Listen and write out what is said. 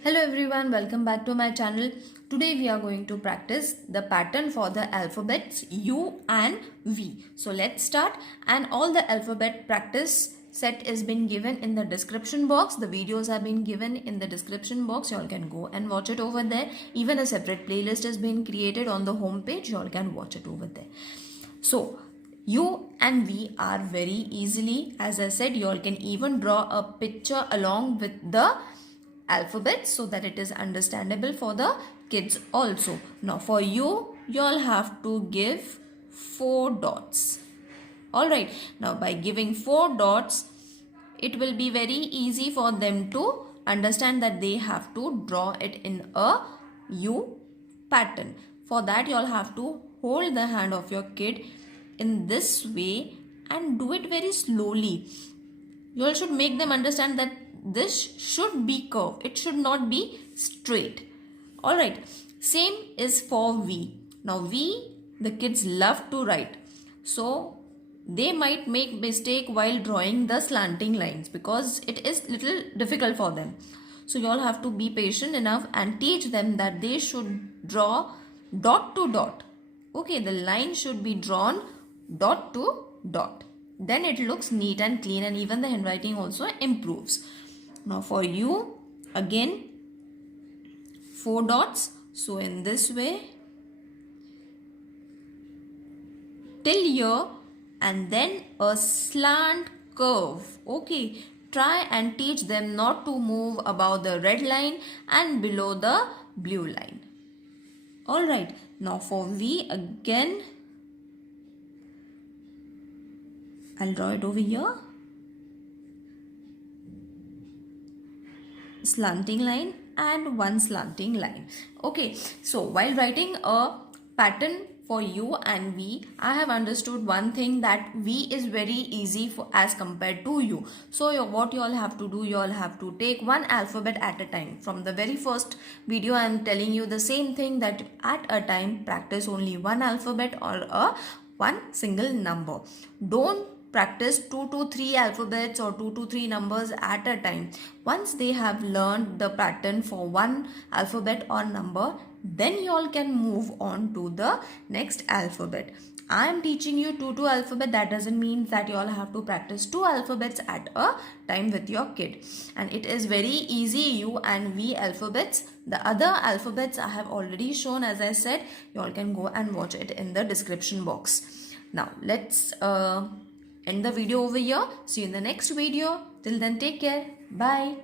Hello everyone, welcome back to my channel. Today we are going to practice the pattern for the alphabets U and V. So let's start, and all the alphabet practice set is been given in the description box. The videos have been given in the description box. You all can go and watch it over there. Even a separate playlist has been created on the home page. You all can watch it over there. So U and V are very easily, as I said, you all can even draw a picture along with the alphabets so that it is understandable for the kids also. Now for you all have to give 4 dots. Alright, now by giving 4 dots, it will be very easy for them to understand that they have to draw it in a U pattern. For that you all have to hold the hand of your kid in this way and do it very slowly. You all should make them understand that this should be curved. It should not be straight. Alright. Same is for V. Now V, the kids love to write. So they might make mistake while drawing the slanting lines because it is little difficult for them. So you all have to be patient enough and teach them that they should draw dot to dot. Okay, the line should be drawn dot to dot. Then it looks neat and clean, and even the handwriting also improves. Now for you, again 4 dots. So in this way till here, and then a slant curve. Okay, try and teach them not to move above the red line and below the blue line. Alright, now for V again, I'll draw it over here. Slanting line and one slanting line. Okay, so while writing a pattern for U and V, I have understood one thing, that V is very easy for as compared to U. So what you all have to do, you all have to take one alphabet at a time. From the very first video I am telling you the same thing, that at a time practice only one alphabet or one single number. Don't practice 2 to 3 alphabets or 2 to 3 numbers at a time. Once they have learned the pattern for one alphabet or number, then you all can move on to the next alphabet. I am teaching you 2 alphabet. That doesn't mean that you all have to practice 2 alphabets at a time with your kid. And it is very easy, U and V alphabets. The other alphabets I have already shown. As I said, you all can go and watch it in the description box. Now let's end the video over here. See you in the next video. Till then, take care. Bye.